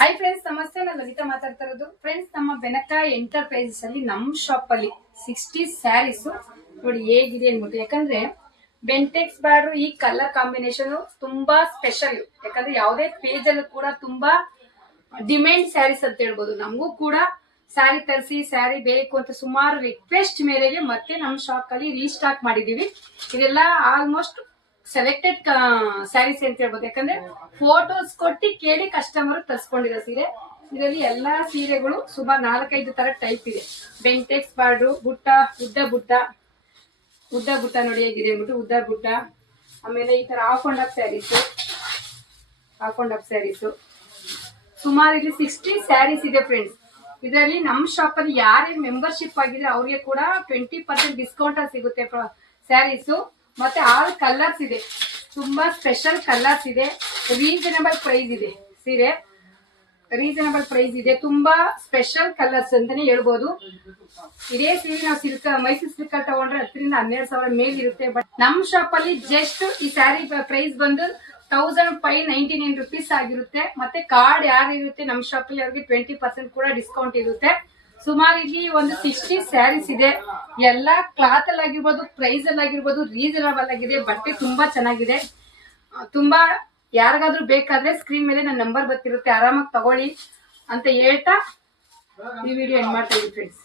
Hi friends, ನಮಸ್ತೆ. ನಾನು ಲಲಿತಾ ಮಾತಾಡ್ತಾ ಇರೋದು. ಫ್ರೆಂಡ್ಸ್, ನಮ್ಮ ಬೆನಕ ಎಂಟರ್ಪ್ರೈಸಸ್ ಅಲ್ಲಿ ನಮ್ಮ ಶಾಪ್ ಅಲ್ಲಿ 60 ಸ್ಯಾರೀಸ್ ನೋಡಿ ಹೇಗಿದೆ ಅನ್ಬಿಟ್ಟು. ಯಾಕಂದ್ರೆ ಬೆಂಟೆಕ್ಸ್ ಬಾರ್ಡರ್ ಈ ಕಲರ್ ಕಾಂಬಿನೇಷನ್ ತುಂಬಾ ಸ್ಪೆಷಲ್. ಯಾಕಂದ್ರೆ ಯಾವುದೇ ಪೇಜ್ ಅಲ್ಲೂ ಕೂಡ ತುಂಬಾ ಡಿಮ್ಯಾಂಡ್ ಸ್ಯಾರೀಸ್ ಅಂತ ಹೇಳ್ಬೋದು. ನಮಗೂ ಕೂಡ ಸ್ಯಾರಿ ತರಿಸಿ ಸ್ಯಾರಿ ಬೇಕು ಅಂತ ಸುಮಾರು ರಿಕ್ವೆಸ್ಟ್ ಮೇರೆಗೆ ಮತ್ತೆ ನಮ್ಮ ಶಾಪ್ ಅಲ್ಲಿ ರೀಸ್ಟಾಕ್ ಮಾಡಿದೀವಿ. ಇದೆಲ್ಲ ಆಲ್ಮೋಸ್ಟ್ ಸೆಲೆಕ್ಟೆಡ್ ಸ್ಯಾರೀಸ್ ಅಂತ ಹೇಳ್ಬೋದು. ಯಾಕಂದ್ರೆ ಫೋಟೋಸ್ ಕೊಟ್ಟು ಕೇಳಿ ಕಸ್ಟಮರ್ ತರಿಸ್ಕೊಂಡಿರೋ ಸೀರೆ. ಇದರಲ್ಲಿ ಎಲ್ಲಾ ಸೀರೆಗಳು ಸುಮಾರು 4-5 ತರ ಟೈಪ್ ಇದೆ. ಬೆಂಟೆಕ್ಸ್ ಬಾರ್ಡ್ರು, ಬುಟ್ಟ, ಉದ್ದ ಬುಟ್ಟ ನೋಡಿ ಹೇಗಿದೆ ಅಂದ್ಬಿಟ್ಟು ಉದ್ದ ಬುಟ್ಟ. ಆಮೇಲೆ ಈ ತರ ಆಫ್ ಅಂಡ್ ಅಪ್ ಸ್ಯಾರೀಸ್ ಸುಮಾರು ಇಲ್ಲಿ 60 ಸ್ಯಾರೀಸ್ ಇದೆ ಫ್ರೆಂಡ್ಸ್. ಇದರಲ್ಲಿ ನಮ್ಮ ಶಾಪ್ ಅಲ್ಲಿ ಯಾರೇ ಮೆಂಬರ್ಶಿಪ್ ಆಗಿದೆ ಅವ್ರಿಗೆ ಕೂಡ 20% ಡಿಸ್ಕೌಂಟ್ ಸಿಗುತ್ತೆ ಸ್ಯಾರೀಸು. ಮತ್ತೆ ಆಲ್ ಕಲರ್ಸ್ ಇದೆ, ತುಂಬಾ ಸ್ಪೆಷಲ್ ಕಲರ್ಸ್ ಇದೆ. ರೀಸನಬಲ್ ಪ್ರೈಸ್ ಇದೆ ಸೀರೆ, ರೀಸನಬಲ್ ಪ್ರೈಸ್ ಇದೆ. ತುಂಬಾ ಸ್ಪೆಷಲ್ ಕಲರ್ಸ್ ಅಂತಾನೆ ಹೇಳ್ಬೋದು. ಇದೇ ಸೀರೆ ನಾವು ಮೈಸೂರು ಸಿಲ್ಕ್ ತಗೊಂಡ್ರೆ 10,000-12,000 ಮೇಲ್ ಇರುತ್ತೆ. ಬಟ್ ನಮ್ ಶಾಪ್ ಅಲ್ಲಿ ಜಸ್ಟ್ ಈ ಸ್ಯಾರಿ ಪ್ರೈಸ್ ಬಂದು 1599 rupees ಆಗಿರುತ್ತೆ. ಮತ್ತೆ ಕಾರ್ಡ್ ಯಾರು ಇರುತ್ತೆ ನಮ್ಮ ಶಾಪ್ ಅಲ್ಲಿ ಅವ್ರಿಗೆ 20% ಕೂಡ ಡಿಸ್ಕೌಂಟ್ ಇರುತ್ತೆ. ಸುಮಾರು ಇಲ್ಲಿ ಒಂದು 60 ಸ್ಯಾರೀಸ್ ಇದೆ. ಎಲ್ಲಾ ಕ್ಲಾತ್ ಅಲ್ಲಿ ಆಗಿರ್ಬೋದು, ಪ್ರೈಸ್ ಅಲ್ಲಿ ಆಗಿರ್ಬೋದು ರೀಸನಬಲ್ ಆಗಿದೆ. ಬಟ್ಟೆ ತುಂಬಾ ಚೆನ್ನಾಗಿದೆ. ತುಂಬಾ ಯಾರಿಗಾದ್ರೂ ಬೇಕಾದ್ರೆ ಸ್ಕ್ರೀನ್ ಮೇಲೆ ನನ್ನ ನಂಬರ್ ಬರ್ತಿರುತ್ತೆ, ಆರಾಮಾಗಿ ತಗೊಳ್ಳಿ ಅಂತ ಹೇಳ್ತಾ ಈ ವಿಡಿಯೋ ಎಂಡ್ ಮಾಡ್ತಾ ಇದ್ದೀನಿ ಫ್ರೆಂಡ್ಸ್.